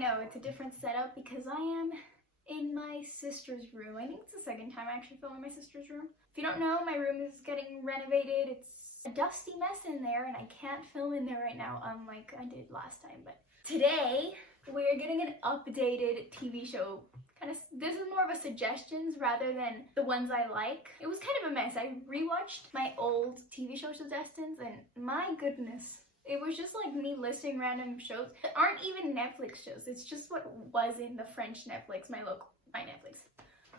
know, it's a different setup because I am in my sister's room. I think it's the second time I actually film in my sister's room. If you don't know, my room is getting renovated. It's a dusty mess in there and I can't film in there right now, unlike I did last time. But today, we're getting an updated TV show. This is more of a suggestions rather than the ones I like. It was kind of a mess. I rewatched my old TV show suggestions and my goodness, it was just like me listing random shows that aren't even Netflix shows. It's just what was in the French Netflix, my Netflix.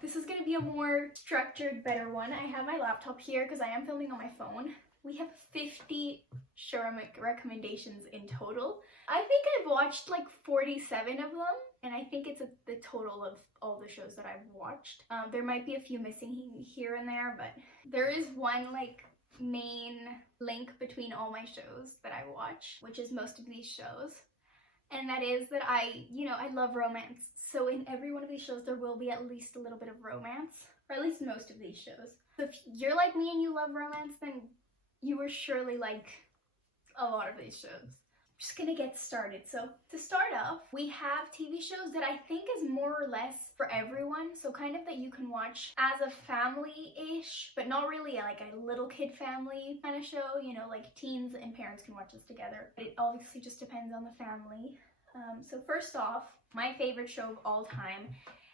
This is gonna be a more structured, better one. I have my laptop here because I am filming on my phone. We have 50 show recommendations in total. I think I've watched like 47 of them, and I think it's the total of all the shows that I've watched. There might be a few missing here and there, but there is one like main link between all my shows that I watch, which is most of these shows. And that is that I love romance. So in every one of these shows, there will be at least a little bit of romance, or at least most of these shows. So if you're like me and you love romance, then you will surely like a lot of these shows. I'm just gonna get started. So to start off, we have TV shows that I think is more or less for everyone. So kind of that you can watch as a family-ish, but not really like a little kid family kind of show, you know, like teens and parents can watch this together. It obviously just depends on the family. So first off, my favorite show of all time,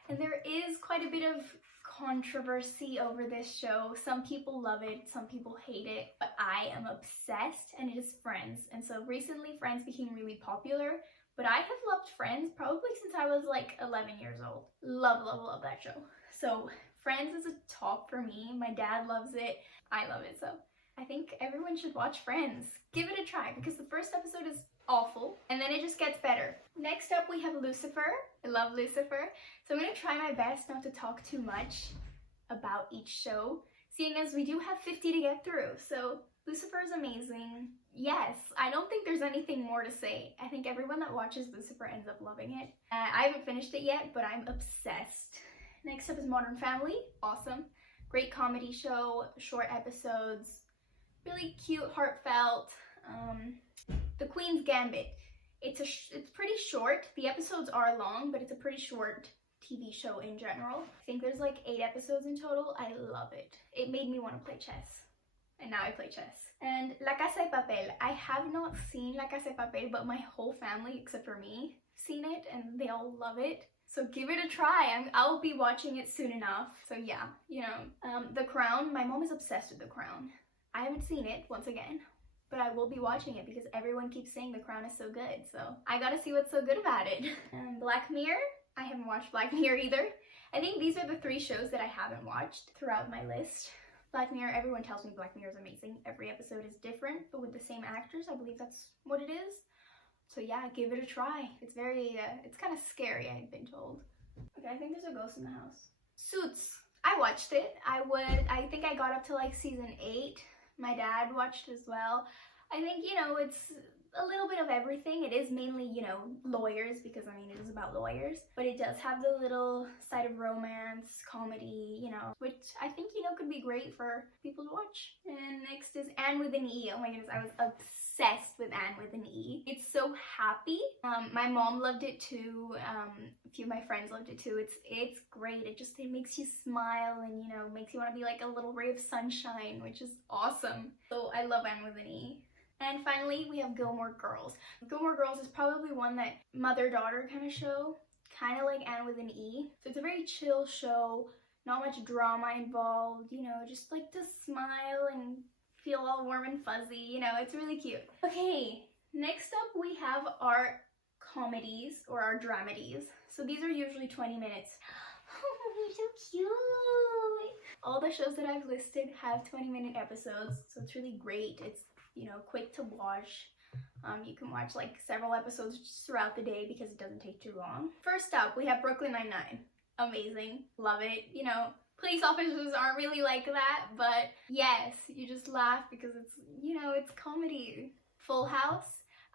and there is quite a bit of controversy over this show. Some people love it, some people hate it, but I am obsessed, and it is Friends. And so recently Friends became really popular, but I have loved Friends probably since I was like 11 years old. Love, love, love that show. So Friends is a top for me. My dad loves it. I love it. So I think everyone should watch Friends. Give it a try because the first episode is awful and then it just gets better. Next up we have Lucifer. I love Lucifer. So I'm going to try my best not to talk too much about each show, seeing as we do have 50 to get through. So Lucifer is amazing. Yes, I don't think there's anything more to say. I think everyone that watches Lucifer ends up loving it. I haven't finished it yet, but I'm obsessed. Next up is Modern Family. Awesome. Great comedy show, short episodes, really cute, heartfelt. The Queen's Gambit. It's pretty short. The episodes are long, but it's a pretty short TV show in general. I think there's like 8 episodes in total. I love it. It made me want to play chess. And now I play chess. And La Casa de Papel. I have not seen La Casa de Papel, but my whole family, except for me, seen it and they all love it. So give it a try. I'll be watching it soon enough. So yeah, you know. The Crown. My mom is obsessed with The Crown. I haven't seen it, once again, but I will be watching it because everyone keeps saying The Crown is so good. So I gotta see what's so good about it. Black Mirror. I haven't watched Black Mirror either. I think these are the 3 shows that I haven't watched throughout my list. Black Mirror, everyone tells me Black Mirror is amazing. Every episode is different, but with the same actors. I believe that's what it is. So yeah, give it a try. It's very, it's kind of scary, I've been told. Okay, I think there's a ghost in the house. Suits. I watched it. I think I got up to like season 8. My dad watched as well. I think, you know, it's a little bit of everything. It is mainly, you know, lawyers because, I mean, it is about lawyers. But it does have the little side of romance, comedy, you know, which I think, you know, could be great for people to watch. And next is Anne with an E. Oh my goodness, I was obsessed with Anne with an E. It's so happy. My mom loved it too. A few of my friends loved it too. It's great. It makes you smile and, you know, makes you want to be like a little ray of sunshine, which is awesome. So I love Anne with an E. And finally, we have Gilmore Girls. Gilmore Girls is probably one that mother-daughter kind of show, kind of like Anne with an E. So it's a very chill show, not much drama involved, you know, just like to smile and feel all warm and fuzzy, you know, it's really cute. Okay, next up we have our comedies or our dramedies. So these are usually 20 minutes. Oh, they're so cute. All the shows that I've listed have 20-minute episodes, so it's really great. It's, you know, quick to watch. You can watch like several episodes just throughout the day because it doesn't take too long. First up, we have Brooklyn Nine-Nine. Amazing, love it. You know, police officers aren't really like that, but yes, you just laugh because it's, you know, it's comedy. Full House.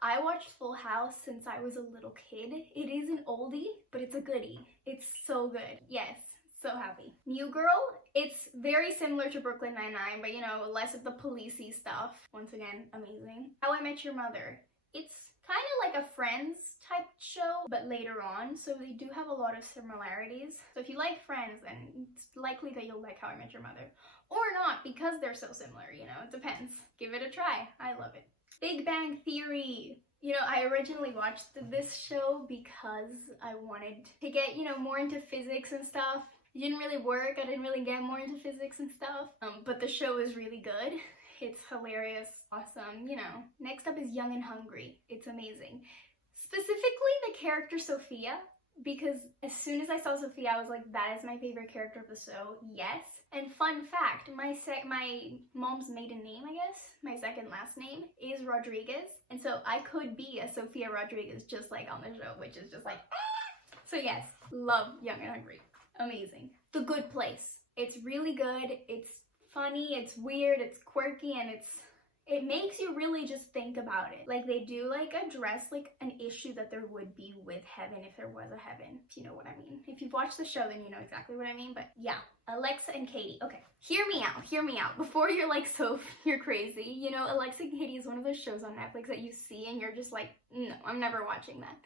I watched Full House since I was a little kid. It is an oldie, but it's a goodie. It's so good. Yes, so happy. New Girl. It's very similar to Brooklyn Nine-Nine, but you know, less of the policey stuff. Once again, amazing. How I Met Your Mother. It's kind of like a Friends type show, but later on, so they do have a lot of similarities. So if you like Friends, then it's likely that you'll like How I Met Your Mother. Or not, because they're so similar, you know, it depends. Give it a try. I love it. Big Bang Theory. You know, I originally watched this show because I wanted to get, you know, more into physics and stuff. It didn't really work. I didn't really get more into physics and stuff. But the show is really good. It's hilarious, awesome, you know. Next up is Young and Hungry. It's amazing. Specifically the character Sophia, because as soon as I saw Sophia, I was like, that is my favorite character of the show, yes. And fun fact, my mom's maiden name, I guess, my second last name, is Rodriguez. And so I could be a Sophia Rodriguez just like on the show, which is just like, ah! So yes, love Young and Hungry. Amazing. The Good Place. It's really good. It's funny, it's weird, it's quirky, and it makes you really just think about it. Like, they do like address like an issue that there would be with heaven if there was a heaven, if you know what I mean. If you've watched the show, then you know exactly what I mean. But yeah, Alexa and Katie. Okay, hear me out before you're like, so you're crazy. You know, Alexa and Katie is one of those shows on Netflix that you see and you're just like, no, I'm never watching that.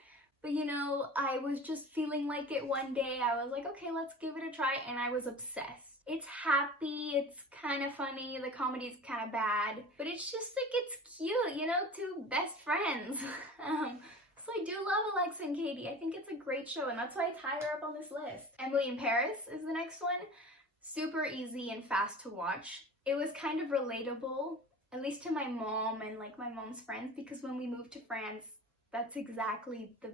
But you know, I was just feeling like it one day. I was like, okay, let's give it a try, and I was obsessed. It's happy, it's kind of funny, the comedy's kind of bad, but it's just like, it's cute, you know, two best friends. So I do love Alexa and Katie. I think it's a great show, and that's why it's higher up on this list. Emily in Paris is the next one. Super easy and fast to watch. It was kind of relatable, at least to my mom and like my mom's friends, because when we moved to France, that's exactly the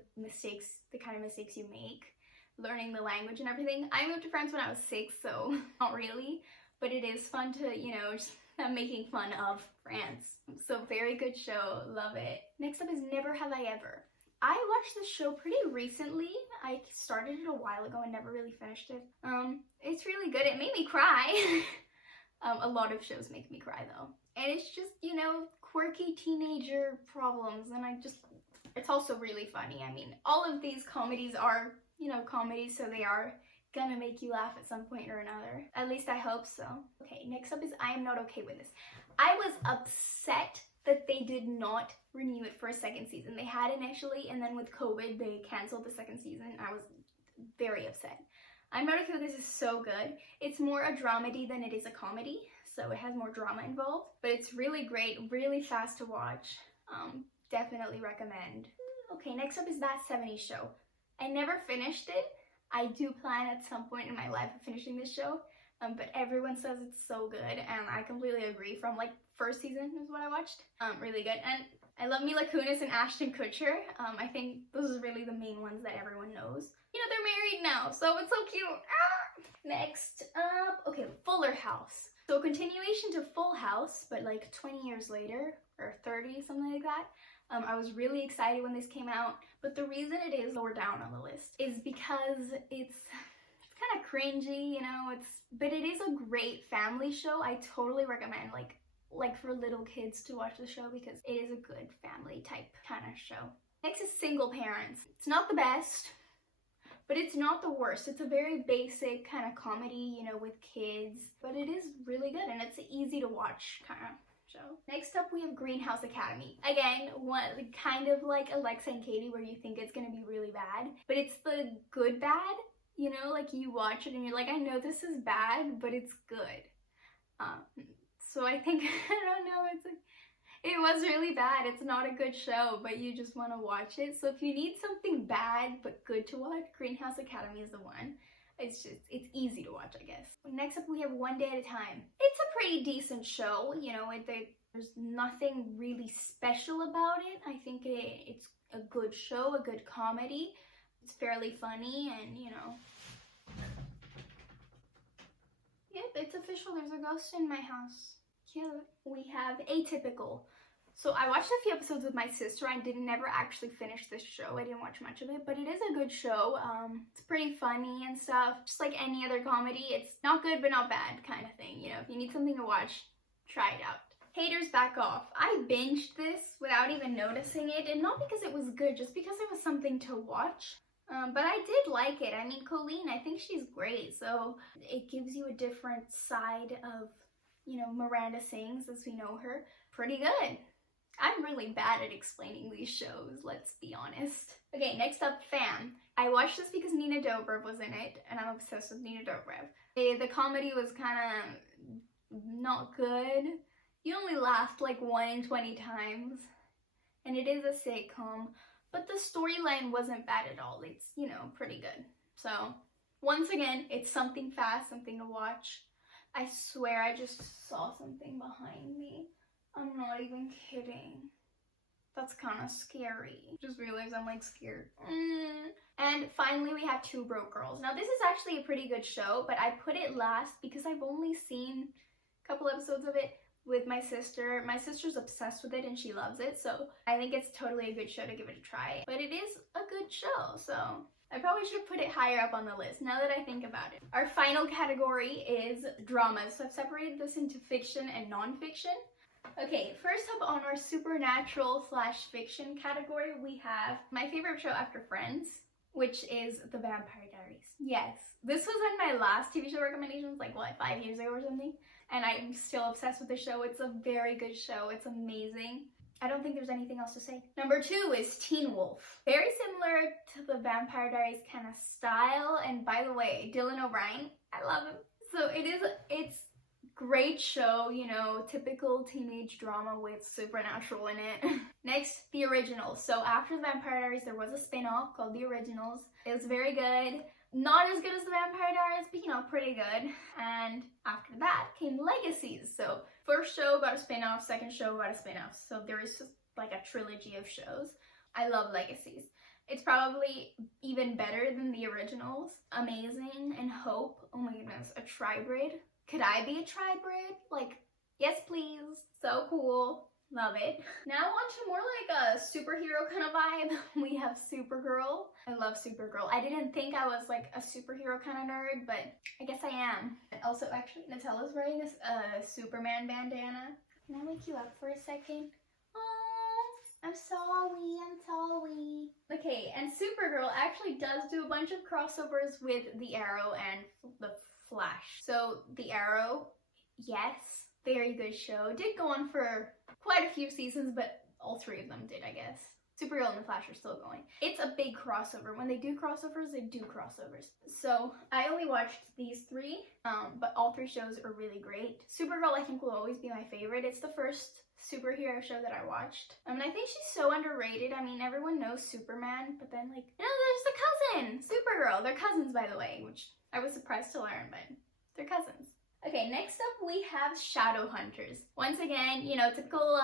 kind of mistakes you make. Learning the language and everything. I moved to France when I was 6, so not really, but it is fun to, you know, just making fun of France. So very good show, love it. Next up is Never Have I Ever. I watched this show pretty recently. I started it a while ago and never really finished it. It's really good. It made me cry. A lot of shows make me cry though. And it's just, you know, quirky teenager problems, and it's also really funny. I mean, all of these comedies are, you know, comedies, so they are gonna make you laugh at some point or another. At least I hope so. Okay, next up is I Am Not Okay With This. I was upset that they did not renew it for a second season. They had initially, and then with COVID, they canceled the second season. I was very upset. I'm Not Okay With This is so good. It's more a dramedy than it is a comedy, so it has more drama involved, but it's really great, really fast to watch. Definitely recommend. Okay, next up is That 70s Show. I never finished it. I do plan at some point in my life of finishing this show, but everyone says it's so good, and I completely agree. From like first season is what I watched. Really good, and I love Mila Kunis and Ashton Kutcher. I think those are really the main ones that everyone knows. You know, they're married now, so it's so cute. Ah! Next up, okay, Fuller House. So a continuation to Full House, but like 20 years later, or 30, something like that. I was really excited when this came out, but the reason it is lower down on the list is because it's kind of cringy, you know, but it is a great family show. I totally recommend, like for little kids to watch the show, because it is a good family type kind of show. Next is Single Parents. It's not the best, but it's not the worst. It's a very basic kind of comedy, you know, with kids, but it is really good, and it's easy to watch kind of show. Next up, we have Greenhouse Academy. Again, one kind of like Alexa and Katie, where you think it's gonna be really bad, but it's the good bad, you know, like you watch it and you're like, I know this is bad, but it's good. So I think, I don't know, it was really bad. It's not a good show, but you just want to watch it. So if you need something bad but good to watch, Greenhouse Academy is the one. It's easy to watch, I guess. Next up, we have One Day at a Time. It's a pretty decent show, you know, there's nothing really special about it. I think it's a good show, a good comedy. It's fairly funny, and, you know. Yep, it's official. There's a ghost in my house. Cute. We have Atypical. So I watched a few episodes with my sister. I never actually finish this show. I didn't watch much of it, but it is a good show. It's pretty funny and stuff. Just like any other comedy. It's not good, but not bad kind of thing. You know, if you need something to watch, try it out. Haters Back Off. I binged this without even noticing it, and not because it was good, just because it was something to watch. But I did like it. I mean, Colleen, I think she's great. So it gives you a different side of, you know, Miranda Sings as we know her. Pretty good. I'm really bad at explaining these shows, let's be honest. Okay, next up, Fam. I watched this because Nina Dobrev was in it, and I'm obsessed with Nina Dobrev. The comedy was kind of not good. You only laughed like 1 in 20 times. And it is a sitcom, but the storyline wasn't bad at all. It's, you know, pretty good. So, once again, it's something fast, something to watch. I swear I just saw something behind me. I'm not even kidding. That's kind of scary. Just realized I'm like scared. And finally we have Two Broke Girls. Now this is actually a pretty good show, but I put it last because I've only seen a couple episodes of it with my sister. My sister's obsessed with it and she loves it, so I think it's totally a good show to give it a try. But it is a good show, so I probably should put it higher up on the list now that I think about it. Our final category is dramas. So I've separated this into fiction and non-fiction. Okay, first up on our supernatural / fiction category, we have my favorite show after Friends, which is The Vampire Diaries. Yes, this was in my last TV show recommendations, like what, 5 years ago or something? And I'm still obsessed with the show. It's a very good show. It's amazing. I don't think there's anything else to say. Number 2 is Teen Wolf. Very similar to The Vampire Diaries kind of style. And by the way, Dylan O'Brien, I love him. So it's great show, you know, typical teenage drama with supernatural in it. Next, The Originals. So after The Vampire Diaries, there was a spin-off called The Originals. It was very good. Not as good as The Vampire Diaries, but, you know, pretty good. And after that came Legacies. So first show got a spin-off, second show got a spin-off. So there is just like a trilogy of shows. I love Legacies. It's probably even better than The Originals. Amazing. And Hope, oh my goodness, a tri-brid. Could I be a tri-brid? Like, yes please. So cool. Love it. Now on to more like a superhero kind of vibe. We have Supergirl. I love Supergirl. I didn't think I was like a superhero kind of nerd, but I guess I am. Also, actually, Natella's wearing this Superman bandana. Can I wake you up for a second? Oh, I'm sorry. Okay, and Supergirl actually does do a bunch of crossovers with The Arrow and the Flash. So The Arrow, yes, very good show. Did go on for quite a few seasons, but all 3 of them did, I guess. Supergirl and the Flash are still going. It's a big crossover. When they do crossovers, they do crossovers. So I only watched these 3, but all 3 shows are really great. Supergirl, I think, will always be my favorite. It's the first superhero show that I watched. I mean, I think she's so underrated. I mean, everyone knows Superman, but then, like, you know, there's the cousin, Supergirl. They're cousins, by the way, which I was surprised to learn, but they're cousins. Okay, next up we have Shadowhunters. Once again, you know, typical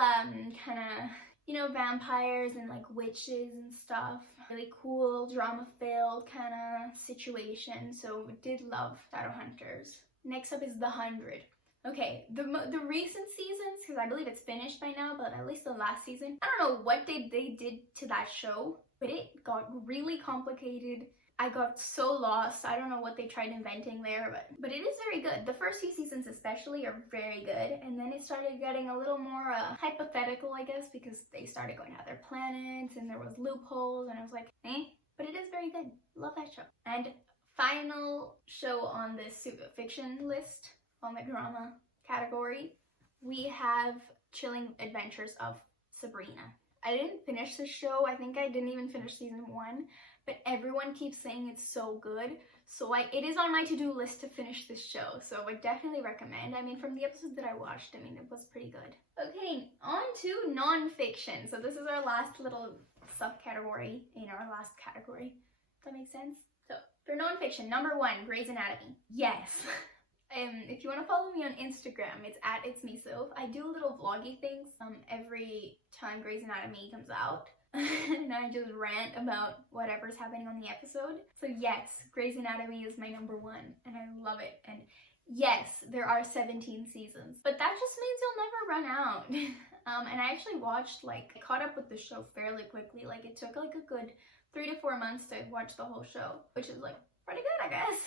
kind of, you know, vampires and like witches and stuff. Really cool, drama-filled kind of situation. So did love Shadowhunters. Next up is The 100. Okay, the recent seasons, because I believe it's finished by now, but at least the last season, I don't know what they did to that show, but it got really complicated. I got so lost. I don't know what they tried inventing there, but it is very good. The first few seasons especially are very good, and then it started getting a little more hypothetical, I guess, because they started going to other planets, and there was loopholes, and I was like, eh? But it is very good. Love that show. And final show on this fiction list, on the drama category, we have Chilling Adventures of Sabrina. I didn't finish the show. I think I didn't even finish season 1. But everyone keeps saying it's so good, so it is on my to-do list to finish this show, so I definitely recommend. I mean, from the episodes that I watched, I mean, it was pretty good. Okay, on to non-fiction. So this is our last little subcategory in our last category. Does that make sense? So, for non-fiction, number 1, Grey's Anatomy. Yes! If you want to follow me on Instagram, it's at ItsMeSof. I do little vloggy things every time Grey's Anatomy comes out. And I just rant about whatever's happening on the episode. So yes, Grey's Anatomy is my number 1, and I love it. And yes, there are 17 seasons, but that just means you'll never run out. And I actually watched, like, I caught up with the show fairly quickly. Like, it took like a good 3 to 4 months to watch the whole show, which is like pretty good, I guess.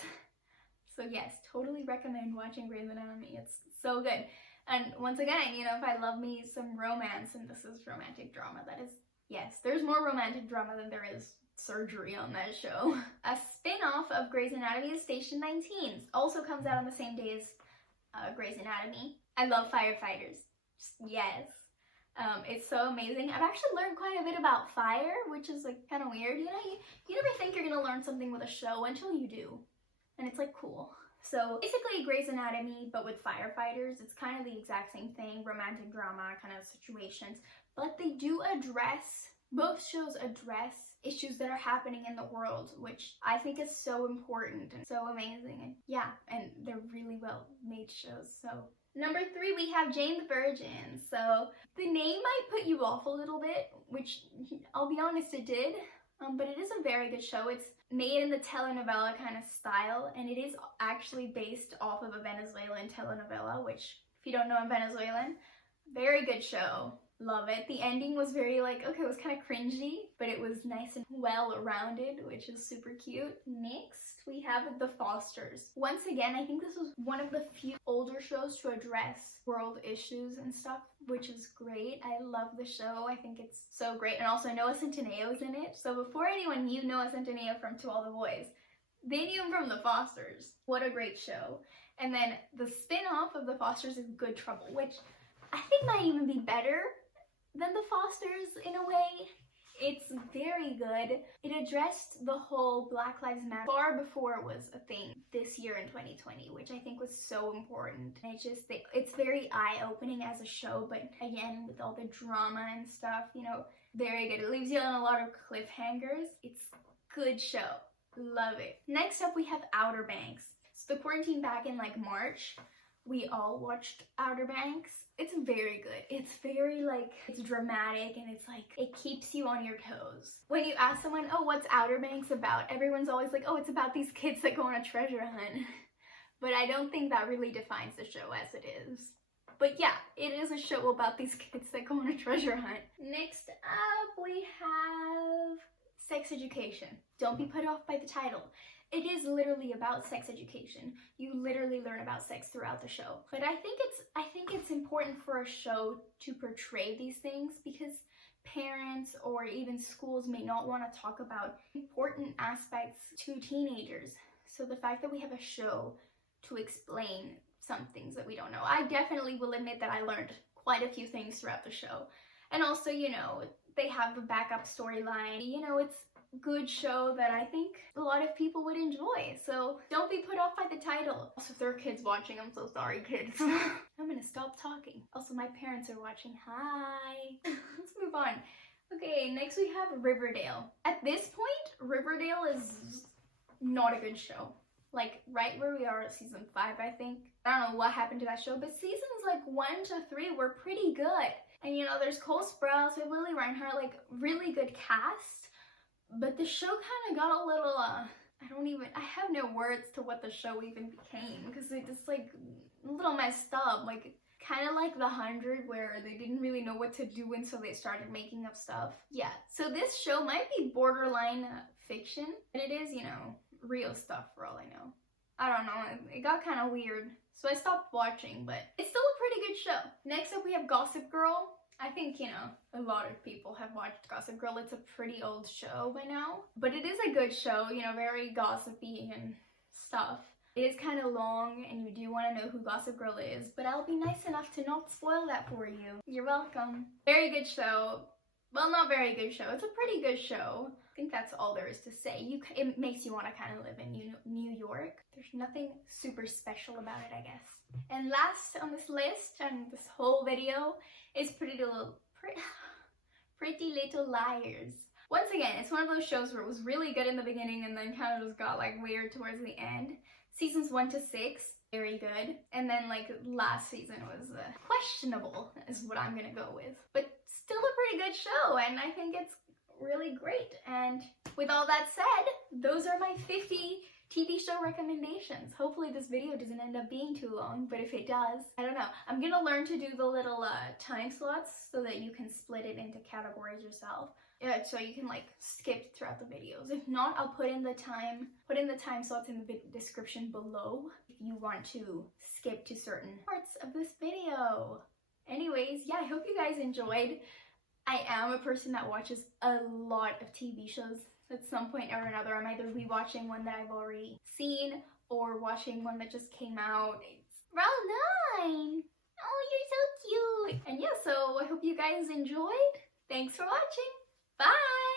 So yes, totally recommend watching Grey's Anatomy. It's so good. And once again, you know, if I love me some romance, and this is romantic drama, that is, yes, there's more romantic drama than there is surgery on that show. A spin-off of Grey's Anatomy is Station 19. Also comes out on the same day as Grey's Anatomy. I love firefighters. Just, yes. It's so amazing. I've actually learned quite a bit about fire, which is like kind of weird. You know, you never think you're gonna learn something with a show until you do, and it's like cool. So basically Grey's Anatomy, but with firefighters. It's kind of the exact same thing, romantic drama kind of situations, but they do address, both shows address issues that are happening in the world, which I think is so important and so amazing. And yeah, and they're really well made shows. So number 3, we have Jane the Virgin. So the name might put you off a little bit, which I'll be honest, it did. But it is a very good show. It's made in the telenovela kind of style, and it is actually based off of a Venezuelan telenovela, which, if you don't know, I'm Venezuelan. Very good show. Love it. The ending was very like, okay, it was kind of cringy, but it was nice and well-rounded, which is super cute. Next, we have The Fosters. Once again, I think this was one of the few older shows to address world issues and stuff, which is great. I love the show. I think it's so great. And also Noah Centineo's in it. So before anyone knew Noah Centineo from To All the Boys, they knew him from The Fosters. What a great show. And then the spin-off of The Fosters is Good Trouble, which I think might even be better than The Fosters in a way. It's very good. It addressed the whole Black Lives Matter far before it was a thing this year in 2020, which I think was so important. And it's very eye-opening as a show, but again, with all the drama and stuff, you know, very good. It leaves you on a lot of cliffhangers. It's a good show. Love it. Next up, we have Outer Banks. So the quarantine back in like March, we all watched Outer Banks. It's very good. It's very like, it's dramatic, and it's like, it keeps you on your toes. When you ask someone, oh, what's Outer Banks about? Everyone's always like, oh, it's about these kids that go on a treasure hunt. But I don't think that really defines the show as it is. But yeah, it is a show about these kids that go on a treasure hunt. Next up, we have Sex Education. Don't be put off by the title. It is literally about sex education. You literally learn about sex throughout the show. But I think it's important for a show to portray these things, because parents or even schools may not want to talk about important aspects to teenagers. So the fact that we have a show to explain some things that we don't know. I definitely will admit that I learned quite a few things throughout the show. And also, you know, they have a backup storyline. You know, it's good show that I think a lot of people would enjoy. So don't be put off by the title. Also, if there are kids watching, I'm so sorry, kids. I'm gonna stop talking. Also, my parents are watching. Hi. Let's move on. Okay, next we have Riverdale. At this point, Riverdale is not a good show. Like, right where we are at season 5, I think. I don't know what happened to that show, but seasons like 1 to 3 were pretty good. And you know, there's Cole Sprouse and Lily Reinhart, like really good cast. But the show kind of got a little, I have no words to what the show even became, because it just like a little messed up, like kind of like The 100, where they didn't really know what to do until they started making up stuff. Yeah, so this show might be borderline fiction, but it is, you know, real stuff for all I know. I don't know, it got kind of weird, so I stopped watching, but it's still a pretty good show. Next up we have Gossip Girl. I think, you know, a lot of people have watched Gossip Girl. It's a pretty old show by now, but it is a good show, you know, very gossipy and stuff. It is kind of long, and you do want to know who Gossip Girl is, but I'll be nice enough to not spoil that for you. You're welcome. Very good show. Well, not very good show. It's a pretty good show. I think that's all there is to say. It makes you want to kind of live in New York. There's nothing super special about it, I guess. And last on this list, and this whole video, is Pretty Little Liars. Once again, it's one of those shows where it was really good in the beginning and then kind of just got like weird towards the end. Seasons 1 to 6, very good. And then like last season was questionable, is what I'm gonna go with. But still a pretty good show, and I think it's really great. And with all that said, those are my 50 TV show recommendations. Hopefully this video doesn't end up being too long, but if it does, I don't know. I'm gonna learn to do the little time slots so that you can split it into categories yourself. So you can like skip throughout the videos. If not, I'll put in the time slots in the description below if you want to skip to certain parts of this video. Anyways, yeah, I hope you guys enjoyed. I am a person that watches a lot of TV shows. At some point or another, I'm either rewatching one that I've already seen or watching one that just came out. It's round 9! Oh, you're so cute! And yeah, so hope you guys enjoyed. Thanks for watching. Bye!